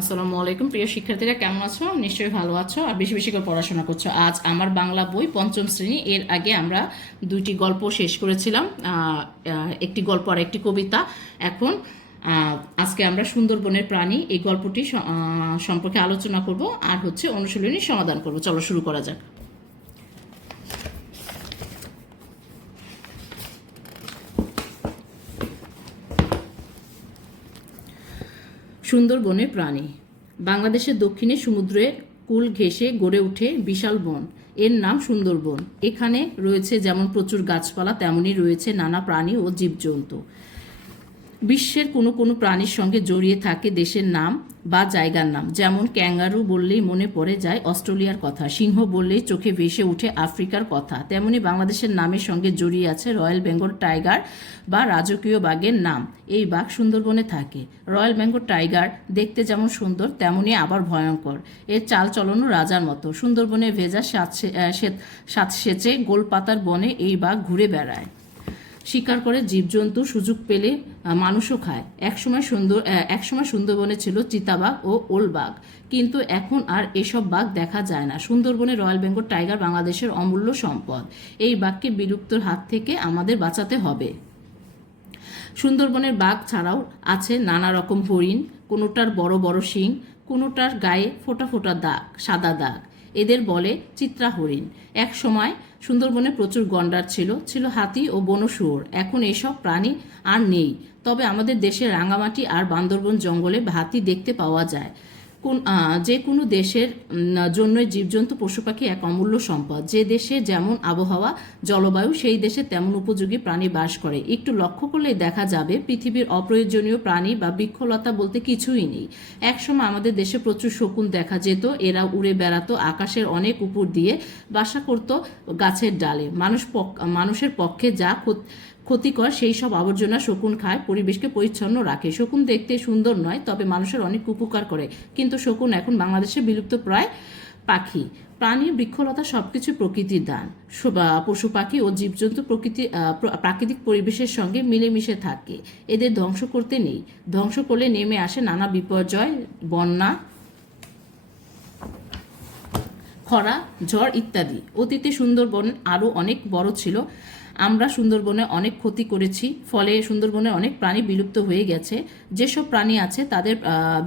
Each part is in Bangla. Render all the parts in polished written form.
আসসালামু আলাইকুম প্রিয় শিক্ষার্থীরা, কেমন আছো? নিশ্চয়ই ভালো আছো আর বেশি বেশি করে পড়াশোনা করছো। আজ আমার বাংলা বই পঞ্চম শ্রেণী। এর আগে আমরা দুইটি গল্প শেষ করেছিলাম, একটি গল্প আর একটি কবিতা। এখন আজকে আমরা সুন্দরবনের প্রাণী এই গল্পটি সম্পর্কে আলোচনা করব আর অনুশীলনী সমাধান করব। চলো শুরু করা যাক। সুন্দরবনের প্রাণী। বাংলাদেশের দক্ষিণে সমুদ্রের কূল ঘেঁষে গড়ে ওঠে বিশাল বন, এর নাম সুন্দরবন। এখানে রয়েছে যেমন প্রচুর গাছপালা, তেমনই রয়েছে নানা প্রাণী ও জীবজন্তু। বিশ্বের কোনো কোনো প্রাণীর সঙ্গে জড়িয়ে থাকে দেশের নাম বা জায়গার নাম। যেমন ক্যাঙ্গারু বললেই মনে পড়ে যায় অস্ট্রেলিয়ার কথা, সিংহ বললেই চোখে ভেসে ওঠে আফ্রিকার কথা। তেমনি বাংলাদেশের নামের সঙ্গে জড়িয়ে আছে রয়্যাল বেঙ্গল টাইগার বা রাজকীয় বাঘের নাম। এই বাঘ সুন্দরবনে থাকে। রয়্যাল বেঙ্গল টাইগার দেখতে যেমন সুন্দর, তেমনি আবার ভয়ঙ্কর। এর চাল চলনও রাজার মতো। সুন্দরবনে ভেজা সাতসেচে গোলপাতার বনে এই বাঘ ঘুরে বেড়ায়, শিকার করে জীবজন্তু, সুযোগ পেলে মানুষও খায়। একসময় সুন্দরবনে ছিল চিতাবাঘ ও ওলবাঘ, কিন্তু এখন আর এসব বাঘ দেখা যায় না। সুন্দরবনে রয়্যাল বেঙ্গল টাইগার বাংলাদেশের অমূল্য সম্পদ। এই বাঘকে বিলুপ্তর হাত থেকে আমাদের বাঁচাতে হবে। সুন্দরবনের বাঘ ছাড়াও আছে নানা রকম হরিণ, কোনোটার বড় বড় শিং, কোনোটার গায়ে ফোঁটা ফোঁটা দাগ, সাদা দাগ। এদের বলে চিত্রা হরিণ। এক সময় সুন্দরবনে প্রচুর গন্ডার ছিল হাতি ও বন শুয়োর। এখন এসব প্রাণী আর নেই, তবে আমাদের দেশের রাঙামাটি আর বান্দরবন জঙ্গলে হাতি দেখতে পাওয়া যায়। যে কোনো দেশের জন্যই জীবজন্তু পশু পাখি এক অমূল্য সম্পদ। যে দেশে যেমন আবহাওয়া জলবায়ু, সেই দেশে তেমন উপযোগী প্রাণী বাস করে। একটু লক্ষ্য করলেই দেখা যাবে পৃথিবীর অপ্রয়োজনীয় প্রাণী বা বৃক্ষলতা বলতে কিছুই নেই। একসময় আমাদের দেশে প্রচুর শকুন দেখা যেত। এরা উড়ে বেড়াতো আকাশের অনেক উপর দিয়ে, বাসা করত গাছের ডালে। মানুষের পক্ষে যা ক্ষতিকর সেই সব আবর্জনা শকুন খায়, পরিবেশকে পরিচ্ছন্ন রাখে। শকুন দেখতে সুন্দর নয়, তবে মানুষের অনেক উপকার করে। কিন্তু শকুন এখন বাংলাদেশে বিলুপ্ত প্রায় পাখি। প্রাণী, বৃক্ষলতা সবকিছু প্রকৃতির দান। পশু পাখি ও জীবজন্তু প্রাকৃতিক পরিবেশের সঙ্গে মিলেমিশে থাকে। এদের ধ্বংস করতে নেই। ধ্বংস করলে নেমে আসে নানা বিপর্যয়, বন্যা, খরা, ঝড় ইত্যাদি। অতীতে সুন্দরবন আরও অনেক বড় ছিল। আমরা সুন্দরবনে অনেক ক্ষতি করেছি, ফলে সুন্দরবনে অনেক প্রাণী বিলুপ্ত হয়ে গেছে। যেসব প্রাণী আছে তাদের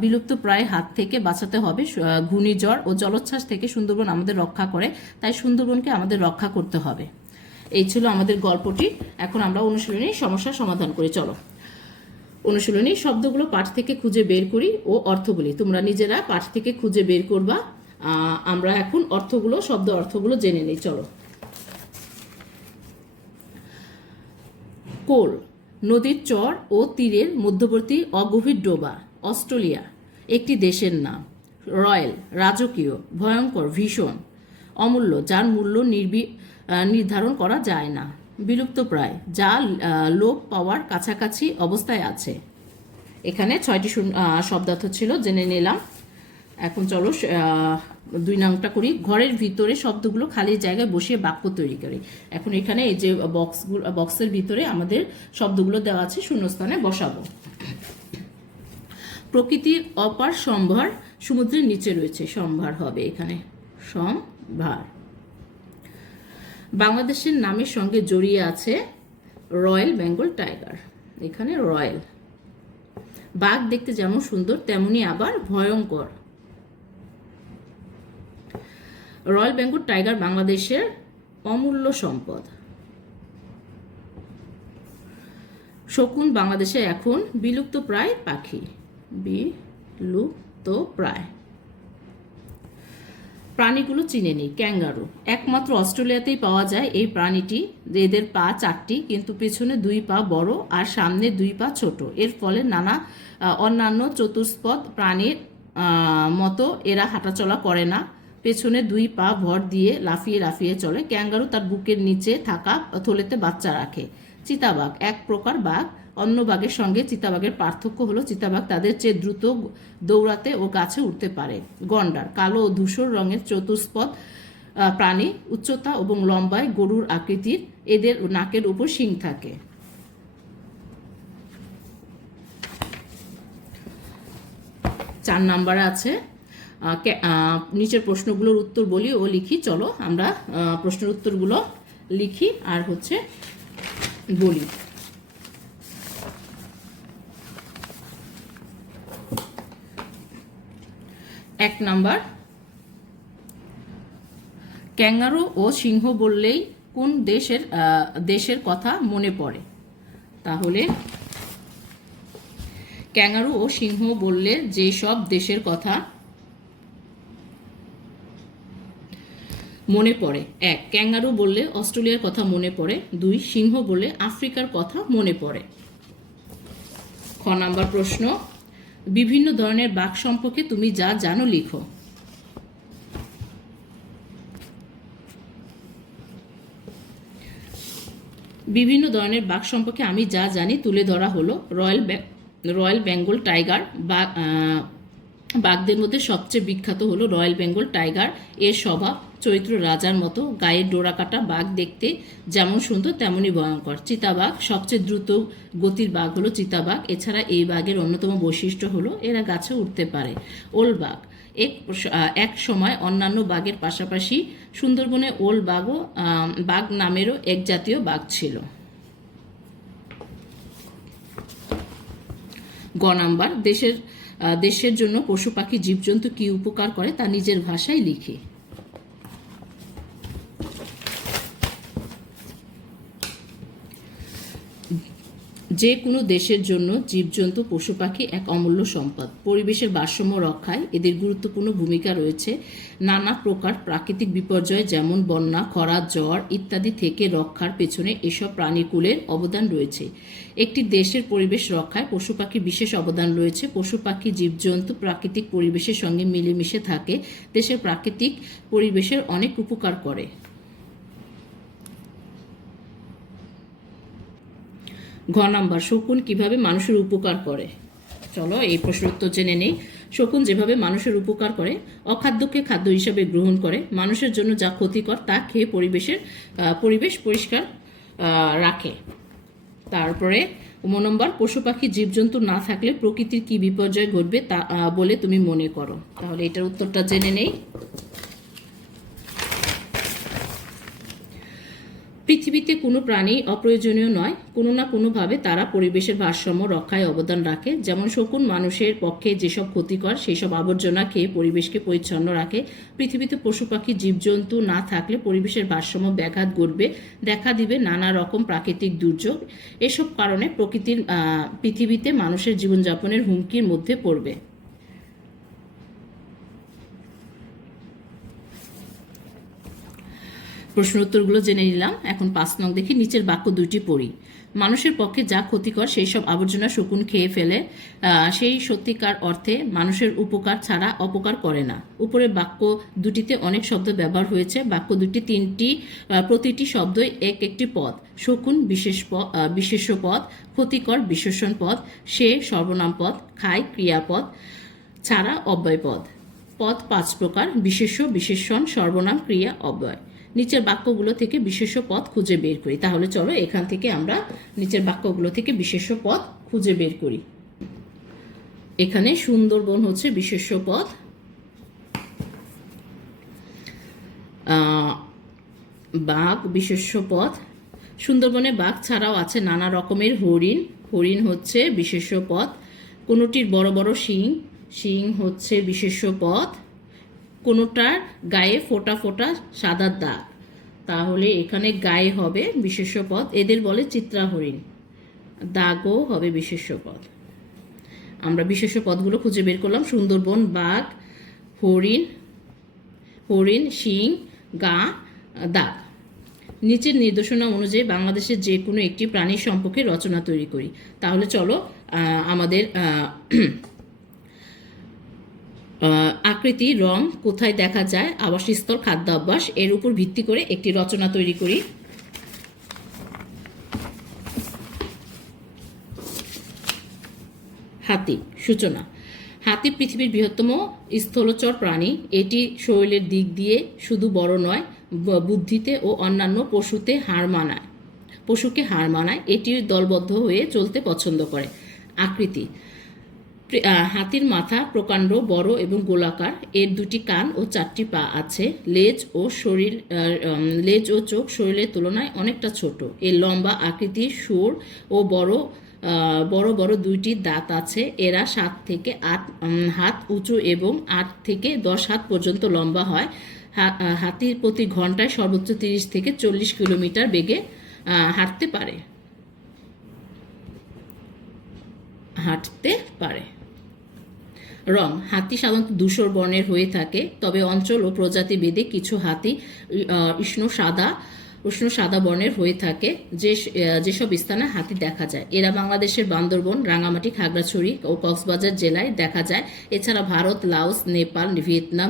বিলুপ্ত প্রায় হাত থেকে বাঁচাতে হবে। ঘূর্ণিঝড় ও জলোচ্ছ্বাস থেকে সুন্দরবন আমাদের রক্ষা করে, তাই সুন্দরবনকে আমাদের রক্ষা করতে হবে। এই ছিল আমাদের গল্পটি। এখন আমরা অনুশীলনী সমস্যার সমাধান করি। চলো অনুশীলনী শব্দগুলো পাঠ থেকে খুঁজে বের করি ও অর্থগুলি তোমরা নিজেরা পাঠ থেকে খুঁজে বের করবা। আমরা এখন শব্দ অর্থগুলো জেনে নিই। চলো। কোল, নদীর চর ও তীরের মধ্যবর্তী অগভীর ডোবা। অস্ট্রেলিয়া, একটি দেশের নাম। রয়্যাল, রাজকীয়, ভয়ঙ্কর, ভীষণ। অমূল্য, যার মূল্য নির্ধারণ করা যায় না। বিলুপ্তপ্রায়, যা লোপ পাওয়ার কাছাকাছি অবস্থায় আছে। এখানে 6টি শব্দার্থ ছিল, জেনে নিলাম। এখন চলো 2 নংটা করি। ঘরের ভিতরে শব্দগুলো খালি জায়গায় বসিয়ে বাক্য তৈরি করি। এখন এখানে এই যে বক্সের ভিতরে আমাদের শব্দগুলো দেওয়া আছে, শূন্যস্থানে বসাবো। প্রকৃতির অপার সম্ভার সমুদ্রের নিচে রয়েছে। সম্ভার হবে এখানে, সম্ভার। বাংলাদেশের নামের সঙ্গে জড়িয়ে আছে রয়্যাল বেঙ্গল টাইগার। এখানে রয়্যাল। বাঘ দেখতে যেমন সুন্দর, তেমনি আবার ভয়ঙ্কর। রয়্যাল বেঙ্গল টাইগার বাংলাদেশের অমূল্য সম্পদ। শকুন বাংলাদেশে এখন বিলুপ্ত প্রায় পাখি। বিলুপ্ত প্রায়। প্রাণীগুলো চিনে নিই। ক্যাঙ্গারু, একমাত্র অস্ট্রেলিয়াতেই পাওয়া যায় এই প্রাণীটি। এদের পা 4টি, কিন্তু পেছনে 2 পা বড় আর সামনে 2 পা ছোট। এর ফলে অন্যান্য চতুষ্পদ প্রাণীর মতো এরা হাঁটাচলা করে না। পেছনে 2 পা ভর দিয়ে লাফিয়ে লাফিয়ে চলে। ক্যাঙ্গারু তার বুকের নিচে থাকা থলেতে বাচ্চা রাখে। চিতাবাঘ, এক প্রকার বাঘ। অন্য বাঘের সঙ্গে চিতাবাঘের পার্থক্য হলো চিতাবাঘ তাদের চেয়ে দ্রুত দৌড়াতে ও গাছে উঠতে পারে। গন্ডার, কালো ও ধূসর রঙের চতুষ্পদ প্রাণী, উচ্চতা এবং লম্বায় গরুর আকৃতির। এদের নাকের উপর শিং থাকে। 4 নাম্বারে আছে নিচের প্রশ্নগুলোর উত্তর বলি ও লিখি। চলো আমরা প্রশ্নের উত্তরগুলো লিখি আর হচ্ছে বলি। 1 নাম্বার, ক্যাঙ্গারু ও সিংহ বললেই কোন দেশের কথা মনে পড়ে? তাহলে ক্যাঙ্গারু ও সিংহ বললে যে সব দেশের কথা মনে পড়ে: 1 ক্যাঙ্গারু বললে অস্ট্রেলিয়ার কথা মনে পড়ে, 2 সিংহ বললে আফ্রিকার কথা মনে পড়ে। খ নাম্বার প্রশ্ন, বিভিন্ন ধরনের বাঘ সম্পর্কে তুমি যা জানো লিখো। বিভিন্ন ধরনের বাঘ সম্পর্কে আমি যা জানি তুলে ধরা হলো: রয়্যাল বেঙ্গল টাইগার। বাঘদের মধ্যে সবচেয়ে বিখ্যাত হলো রয়্যাল বেঙ্গল টাইগার। এর স্বভাব চরিত্র রাজার মতো, গায়ের ডোরাকাটা, বাঘ দেখতে যেমন সুন্দর তেমনই ভয়ঙ্কর। চিতাবাঘ, সবচেয়ে দ্রুত গতির বাঘ হলো চিতাবাঘ। এছাড়া এই বাঘের অন্যতম বৈশিষ্ট্য হলো এরা গাছে উঠতে পারে। ওল বাঘ এক সময় অন্যান্য বাঘের পাশাপাশি সুন্দরবনে ওল বাঘ নামেরও এক জাতীয় বাঘ ছিল। গ নাম্বার, দেশের জন্য পশু পাখি জীবজন্তু কি উপকার করে তা নিজের ভাষায় লিখে। যে কোনো দেশের জন্য জীবজন্তু পশু পাখি এক অমূল্য সম্পদ। পরিবেশের ভারসাম্য রক্ষায় এদের গুরুত্বপূর্ণ ভূমিকা রয়েছে। নানা প্রকার প্রাকৃতিক বিপর্যয় যেমন বন্যা, খরা, জ্বর ইত্যাদি থেকে রক্ষার পেছনে এসব প্রাণীকুলের অবদান রয়েছে। একটি দেশের পরিবেশ রক্ষায় পশু পাখির বিশেষ অবদান রয়েছে। পশু পাখি জীবজন্তু প্রাকৃতিক পরিবেশের সঙ্গে মিলেমিশে থাকে, দেশের প্রাকৃতিক পরিবেশের অনেক উপকার করে। ঘ নাম্বার, শকুন কিভাবে মানুষের উপকার করে? চলো এই প্রশ্নের উত্তর জেনে নেই। শকুন যেভাবে মানুষের উপকার করে: অখাদ্যকে খাদ্য হিসাবে গ্রহণ করে, মানুষের জন্য যা ক্ষতিকর তা খেয়ে পরিবেশ পরিষ্কার রাখে। তারপরে নম্বর, পশু পাখি জীবজন্তু না থাকলে প্রকৃতির কি বিপর্যয় ঘটবে তা বলে তুমি মনে করো? তাহলে এটার উত্তরটা জেনে নেই। পৃথিবীতে কোনো প্রাণী অপ্রয়োজনীয় নয়, কোনো না কোনোভাবে তারা পরিবেশের ভারসাম্য রক্ষায় অবদান রাখে। যেমন শকুন মানুষের পক্ষে যেসব ক্ষতিকর সেই সব আবর্জনা খেয়ে পরিবেশকে পরিচ্ছন্ন রাখে। পৃথিবীতে পশু পাখি জীবজন্তু না থাকলে পরিবেশের ভারসাম্য ব্যাঘাত ঘটবে, দেখা দিবে নানা রকম প্রাকৃতিক দুর্যোগ। এসব কারণে পৃথিবীতে মানুষের জীবনযাপনের হুমকির মধ্যে পড়বে। প্রশ্ন উত্তরগুলো জেনে নিলাম। এখন 5 নং দেখি। নিচের বাক্য দুটি পড়ি। মানুষের পক্ষে যা ক্ষতিকর সেই সব আবর্জনা শকুন খেয়ে ফেলে, সেই সত্যিকার অর্থে মানুষের উপকার ছাড়া অপকার করে না। উপরের বাক্য দুটিতে অনেক শব্দ ব্যবহার হয়েছে। বাক্য দুটি প্রতিটি শব্দই একটি পদ। শকুন বিশেষ্য পদ, ক্ষতিকর বিশেষণ পদ, সে সর্বনাম পদ, খায় ক্রিয়াপদ, ছাড়া অব্যয় পদ। পদ 5 প্রকার: বিশেষ্য, বিশেষণ, সর্বনাম, ক্রিয়া, অব্যয়। নিচের বাক্যগুলো থেকে বিশেষ্য পদ খুঁজে বের করি। তাহলে চলো এখান থেকে আমরা নিচের বাক্যগুলো থেকে বিশেষ্য পদ খুঁজে বের করি। এখানে সুন্দরবন হচ্ছে বিশেষ্য পদ, বাঘ বিশেষ্য পদ। সুন্দরবনে বাঘ ছাড়াও আছে নানা রকমের হরিণ, হরিণ হচ্ছে বিশেষ্য পদ। কোনোটির বড় বড় শিং হচ্ছে বিশেষ্য পদ। কোনোটার গায়ে ফোঁটা ফোঁটা সাদা দাগ, তাহলে এখানে গায়ে হবে বিশেষ্য পদ। এদের বলে চিত্রা হরিণ, দাগও হবে বিশেষ্য পদ। আমরা বিশেষ্য পদগুলো খুঁজে বের করলাম। সুন্দরবন, বাঘ, হরিণ, শিং, গা, দাগ। নিচের নির্দেশনা অনুযায়ী বাংলাদেশের যে কোনো একটি প্রাণীর সম্পর্কে রচনা তৈরি করি। তাহলে চলো আমাদের আকৃতি, রং কোথায় দেখা যায়, আবাসস্থল, খাদ্যাভ্যাস এর উপর ভিত্তি করে একটি রচনা তৈরি করি। হাতি। সূচনা। হাতি পৃথিবীর বৃহত্তম স্থলচর প্রাণী। এটি শরীরের দিক দিয়ে শুধু বড় নয়, বুদ্ধিতে ও অন্যান্য পশুকে হার মানায়। এটি দলবদ্ধ হয়ে চলতে পছন্দ করে। আকৃতি। হাতির মাথা প্রকাণ্ড, বড় এবং গোলাকার। এর 2টি কান ও 4টি পা আছে। লেজ ও চোখ শরীরের তুলনায় অনেকটা ছোট। এর লম্বা আকৃতির সুর ও বড় বড় 2টি দাঁত আছে। এরা 7 থেকে 8 হাত উঁচু এবং 8 থেকে 10 হাত পর্যন্ত লম্বা হয়। হাতির প্রতি ঘন্টায় সর্বোচ্চ 30 থেকে 40 কিলোমিটার বেগে হাঁটতে পারে। রং: হাতি সাধারণত ধূসর বর্ণের হয়ে থাকে, তবে অঞ্চল ও প্রজাতি ভেদে কিছু হাতি উষ্ণ সাদা বর্ণের হয়ে থাকে। যেসব স্থানে হাতি দেখা যায়, এরা বাংলাদেশের বান্দরবন, রাঙামাটি, খাগড়াছড়ি ও কক্সবাজার জেলায় দেখা যায়। এছাড়া Bharat, Laos, Nepal, Vietnam,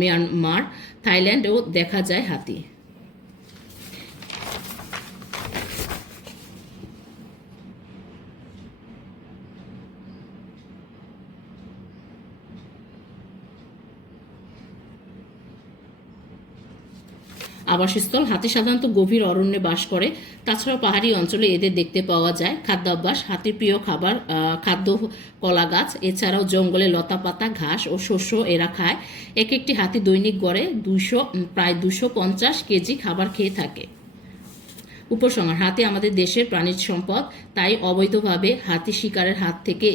Myanmar, থাইল্যান্ডেও দেখা যায় হাতি। আবাসস্থল: হাতি সাধারণত গভীর অরণ্যে বাস করে। তাছাড়াও পাহাড়ি অঞ্চলে এদের দেখতে পাওয়া যায়। খাদ্যাভ্যাস: হাতির প্রিয় খাদ্য কলা গাছ। এছাড়াও জঙ্গলে লতাপাতা, ঘাস ও শস্য এরা খায়। একটি হাতি দৈনিক গড়ে প্রায় 250 কেজি খাবার খেয়ে থাকে। উপসংহার: হাতি আমাদের দেশের প্রাণীজ সম্পদ, তাই অবৈধভাবে হাতি শিকারের হাত থেকে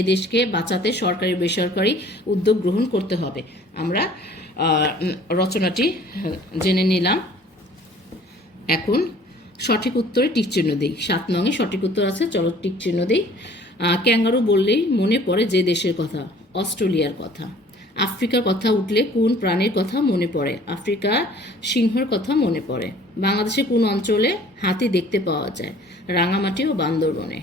এদেশকে বাঁচাতে সরকারি বেসরকারি উদ্যোগ গ্রহণ করতে হবে। আমরা রচনাটি জেনে নিলাম। এখন সঠিক উত্তরে টিক চিহ্ন দিই। 7 নংয়ে সঠিক উত্তর আছে, চলো টিক চিহ্ন দিই। ক্যাঙ্গারু বললেই মনে পড়ে যে দেশের কথা? অস্ট্রেলিয়ার কথা। আফ্রিকার কথা উঠলে কোন প্রাণীর কথা মনে পড়ে? আফ্রিকার সিংহর কথা মনে পড়ে। বাংলাদেশে কোন অঞ্চলে হাতি দেখতে পাওয়া যায়? রাঙামাটি ও বান্দরবনে।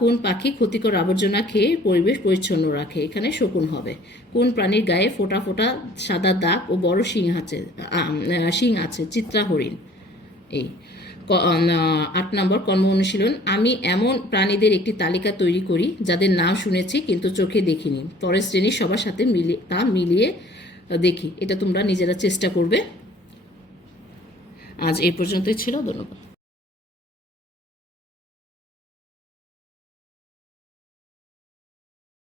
কোন পাখি ক্ষতিকর আবর্জনা খেয়ে পরিবেশ পরিচ্ছন্ন রাখে? এখানে শকুন হবে। কোন প্রাণীর গায়ে ফোঁটা ফোঁটা সাদা দাগ ও বড় শিং আছে? চিত্রা হরিণ। এই 8 নম্বর কর্ম অনুশীলন: আমি এমন প্রাণীদের একটি তালিকা তৈরি করি যাদের নাম শুনেছি কিন্তু চোখে দেখিনি। পরের শ্রেণীর সবার সাথে মিলিয়ে দেখি। এটা তোমরা নিজেরা চেষ্টা করবে। আজ এই পর্যন্তই ছিল। ধন্যবাদ।